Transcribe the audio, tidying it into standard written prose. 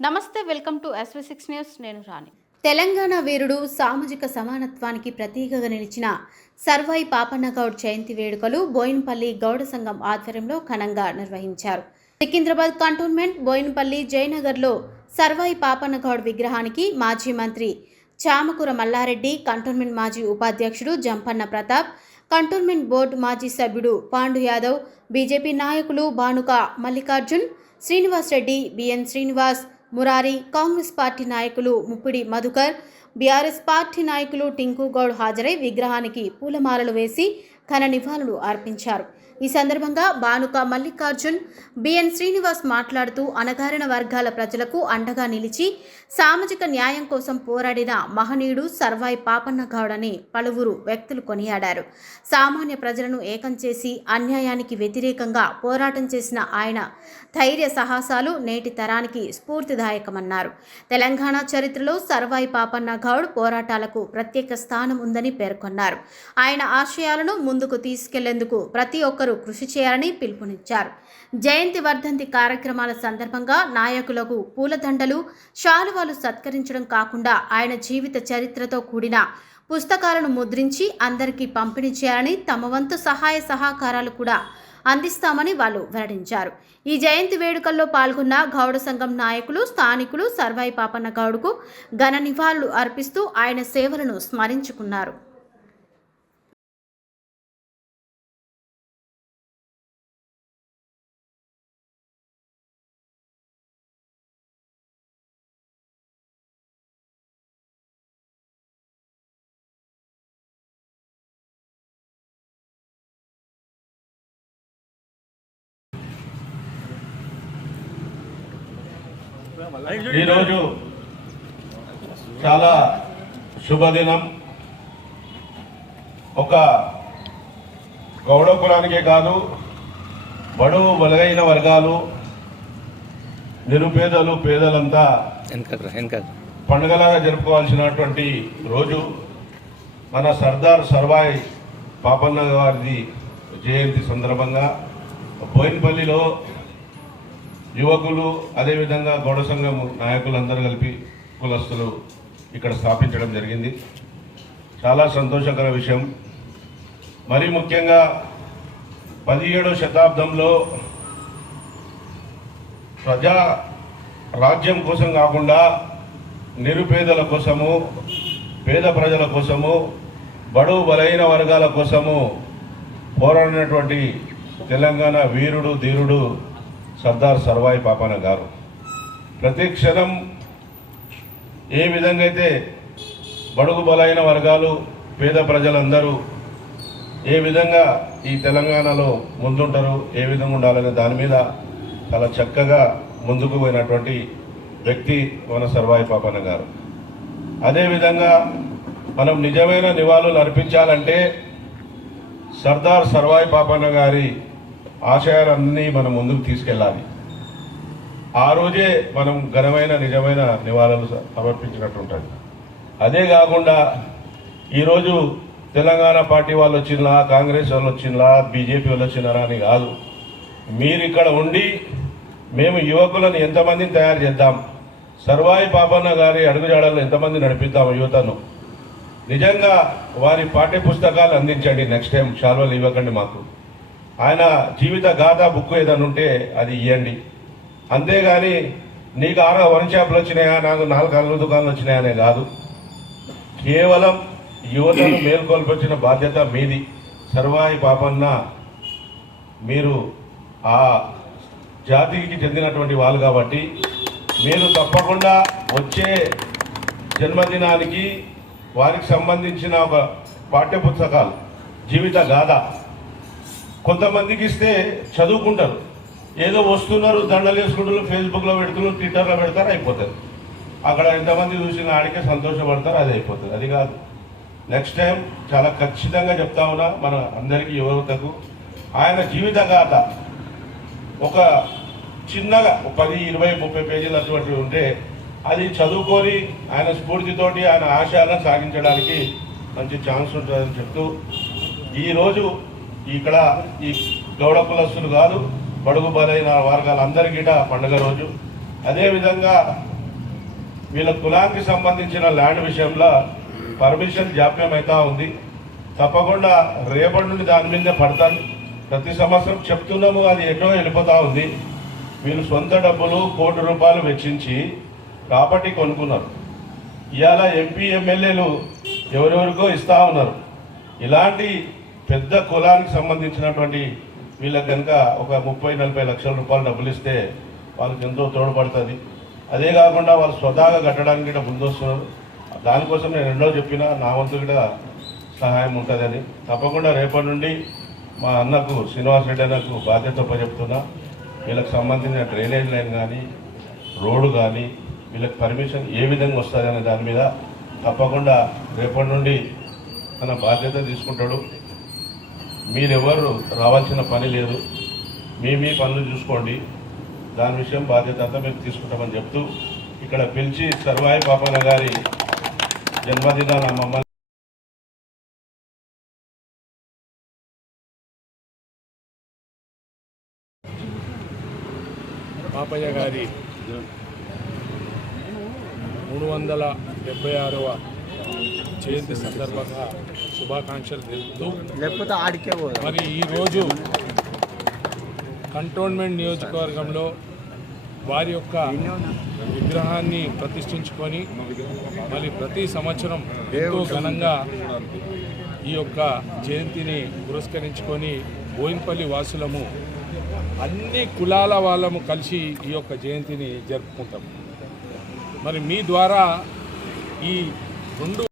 నమస్తే, welcome to SV6 news. నేను రాణి. తెలంగాణ వీరుడు సామాజిక సమానత్వానికి ప్రతీకగా నిలిచిన సర్వాయి పాపన్నగౌడ్ జయంతి వేడుకలు బోయిన్పల్లి గౌడ సంఘం ఆధ్వర్యంలో ఘనంగా నిర్వహించారు. సికింద్రాబాద్ కంటోన్మెంట్ బోయిన్పల్లి జయనగర్లో సర్వాయి పాపన్నగౌడ్ విగ్రహానికి మాజీ మంత్రి చామకూర మల్లారెడ్డి, కంటోన్మెంట్ మాజీ ఉపాధ్యక్షుడు జంపన్న ప్రతాప్, కంటోన్మెంట్ బోర్డు మాజీ సభ్యుడు పాండు యాదవ్, బీజేపీ నాయకులు బానుక మల్లికార్జున్, శ్రీనివాస్ రెడ్డి, బిఎన్ శ్రీనివాస్, మురారి, కాంగ్రెస్ పార్టీ నాయకులు ముప్పిడి మధుకర్, బీఆర్ఎస్ పార్టీ నాయకులు టింకు గౌడ్ హాజరై విగ్రహానికి పూలమాలలు వేసి ఘన నివాళులు అర్పించారు. ఈ సందర్భంగా బానుక మల్లికార్జున్, బిఎన్ శ్రీనివాస్ మాట్లాడుతూ అణగారిన వర్గాల ప్రజలకు అండగా నిలిచి సామాజిక న్యాయం కోసం పోరాడిన మహనీయుడు సర్వాయి పాపన్నగౌడ్ అని పలువురు వ్యక్తులు కొనియాడారు. సామాన్య ప్రజలను ఏకం చేసి అన్యాయానికి వ్యతిరేకంగా పోరాటం చేసిన ఆయన ధైర్య సాహసాలు నేటి తరానికి స్ఫూర్తిదాయకమన్నారు. తెలంగాణ చరిత్రలో సర్వాయి పాపన్నగౌడ్ పోరాటాలకు ప్రత్యేక స్థానం ఉందని పేర్కొన్నారు. ఆయన ఆశయాలను ముందుకు తీసుకెళ్లేందుకు ప్రతి ఒక్కరూ కృషి చేయాలని పిలుపునిచ్చారు. జయంతి వర్ధంతి కార్యక్రమాల సందర్భంగా నాయకులకు పూలదండలు, శాలువాలు సత్కరించడం కాకుండా ఆయన జీవిత చరిత్రతో కూడిన పుస్తకాలను ముద్రించి అందరికీ పంపిణీ చేయాలని, తమ వంతు సహాయ సహకారాలు కూడా అందిస్తామని వాళ్ళు వెల్లడించారు. ఈ జయంతి వేడుకల్లో పాల్గొన్న గౌడ సంఘం నాయకులు, స్థానికులు సర్వాయి పాపన్నగౌడ్కు ఘన నివాళులు అర్పిస్తూ ఆయన సేవలను స్మరించుకున్నారు. ఈరోజు చాలా శుభదినం. ఒక గౌడ కులానికే కాదు, బడుగు బలగైన వర్గాలు, నిరుపేదలు, పేదలంతా పండుగలాగా జరుపుకోవాల్సినటువంటి రోజు. మన సర్దార్ సర్వాయి పాపన్న గారి జయంతి సందర్భంగా బోయిన్పల్లిలో యువకులు, అదేవిధంగా గౌడ సంఘం నాయకులందరూ కలిపి కులస్తులు ఇక్కడ స్థాపించడం జరిగింది. చాలా సంతోషకర విషయం. మరీ ముఖ్యంగా 17వ శతాబ్దంలో ప్రజా రాజ్యం కోసం కాకుండా నిరుపేదల కోసము, పేద ప్రజల కోసము, బడుగు బలైన వర్గాల కోసము పోరాడినటువంటి తెలంగాణ వీరుడు, ధీరుడు సర్దార్ సర్వాయి పాపన్న గారు. ప్రతి క్షణం ఏ విధంగా అయితే బడుగు బలైన వర్గాలు, పేద ప్రజలందరూ ఏ విధంగా ఈ తెలంగాణలో ముందుంటారు, ఏ విధంగా ఉండాలనే దాని మీద చాలా చక్కగా ముందుకు పోయినటువంటి వ్యక్తి మన సర్వాయి పాపన్న గారు. అదేవిధంగా మనం నిజమైన నివాళులు అర్పించాలంటే సర్దార్ సర్వాయి పాపన్న గారి ఆశయాలన్నీ మనం ముందుకు తీసుకెళ్ళాలి. ఆ రోజే మనం ఘనమైన నిజమైన నివాళులు సమర్పించినట్టు ఉంటుంది. అదే కాకుండా ఈరోజు తెలంగాణ పార్టీ వాళ్ళు వచ్చినా, కాంగ్రెస్ వాళ్ళు వచ్చినా, బీజేపీ వాళ్ళు వచ్చినారా అని కాదు. మీరు ఇక్కడ ఉండి మేము యువకులను ఎంతమందిని తయారు చేద్దాం, సర్వాయి పాపన్న గారి అడుగుజాడలను ఎంతమంది నడిపిద్దాం, యువతను నిజంగా వారి పాఠ్య పుస్తకాలు అందించండి. నెక్స్ట్ టైం శాల్వలు ఇవ్వకండి మాకు. ఆయన జీవిత గాథ బుక్ ఏదైనా ఉంటే అది ఇవ్వండి. అంతేగాని నీకు 6 వన్ షాపులు వచ్చినాయా, నాకు 4 కళ్ళ దుకాణాలు వచ్చినాయనే కాదు. కేవలం యువతను మేల్కొల్పొచ్చిన బాధ్యత మీది. సర్వాయి పాపన్న మీరు ఆ జాతికి చెందినటువంటి వాళ్ళు కాబట్టి మీరు తప్పకుండా వచ్చే జన్మదినానికి వారికి సంబంధించిన ఒక పాఠ్యపుస్తకాలు, జీవిత గాథ కొంతమందికి ఇస్తే చదువుకుంటారు. ఏదో వస్తున్నారు, దండలు వేసుకుంటారు, ఫేస్బుక్లో పెడుతున్నారు, ట్విట్టర్లో పెడతారు, అయిపోతుంది. అక్కడ ఎంతమంది చూసిన ఆడికే సంతోషపడతారు, అది అయిపోతుంది. అది కాదు. నెక్స్ట్ టైం చాలా ఖచ్చితంగా చెప్తా ఉన్నా మన అందరికీ, యువతకు ఆయన జీవిత గాథ ఒక చిన్నగా 10, 20, 30 పేజీలు అటువంటి ఉంటే అది చదువుకొని ఆయన స్ఫూర్తితోటి ఆయన ఆశయాలను సాగించడానికి మంచి ఛాన్స్ ఉంటుందని చెప్తూ, ఈరోజు ఇక్కడ ఈ గౌడ కులస్తులు కాదు, బడుగు బలైన వర్గాలందరికీ పండుగ రోజు. అదేవిధంగా వీళ్ళ కులానికి సంబంధించిన ల్యాండ్ విషయంలో పర్మిషన్ జాప్యం అవుతా ఉంది. తప్పకుండా రేపటి నుండి దాని మీదే పడతాను. ప్రతి సంవత్సరం చెప్తున్నాము, అది ఎటో వెళ్ళిపోతూ ఉంది. వీళ్ళు సొంత డబ్బులు ₹1 కోటి వెచ్చించి ప్రాపర్టీ కొనుక్కున్నారు. ఇవాళ ఎంపీ ఎమ్మెల్యేలు ఎవరెవరికో ఇస్తూ ఉన్నారు. ఇలాంటి పెద్ద కులానికి సంబంధించినటువంటి వీళ్ళకి కనుక ఒక 30-40 లక్షల రూపాయలు డబ్బులు ఇస్తే వాళ్ళకి ఎంతో తోడ్పడుతుంది. అదే కాకుండా వాళ్ళు స్వతహాగా కట్టడానికి కూడా ముందొస్తున్నారు. దానికోసం నేను ఎన్నో చెప్పినా నా వంతు కూడా సహాయం ఉంటుందని. తప్పకుండా రేపటి నుండి మా అన్నకు శ్రీనివాస్ రెడ్డి అన్నకు బాధ్యత చెప్తున్నా. వీళ్ళకి సంబంధించిన డ్రైనేజ్ లైన్ కానీ రోడ్డు కానీ వీళ్ళకి పర్మిషన్ ఏ విధంగా వస్తుంది అనే దాని మీద తప్పకుండా రేపటి నుండి తన బాధ్యత తీసుకుంటాడు. మీరెవరు రావాల్సిన పని లేదు, మీ పనులు చూసుకోండి. దాని విషయం బాధ్యత అంతా మేము తీసుకుంటామని చెప్తూ ఇక్కడ పిలిచి సర్వాయి పాపన్న గారి జన్మదినాన మమ్మల్ని పాపయ్య గారి 376వ జయంతి సందర్భంగా శుభాకాంక్షలు తెలుపుతూ మరి ఈరోజు కంటోన్మెంట్ నియోజకవర్గంలో వారి యొక్క విగ్రహాన్ని ప్రతిష్ఠించుకొని మరి ప్రతి సంవత్సరం ఎంతో ఘనంగా ఈ యొక్క జయంతిని పురస్కరించుకొని బోయిన్పల్లి వాసులము అన్ని కులాల వాళ్ళము కలిసి ఈ యొక్క జయంతిని జరుపుకుంటాం. మరి మీ ద్వారా ఈ 2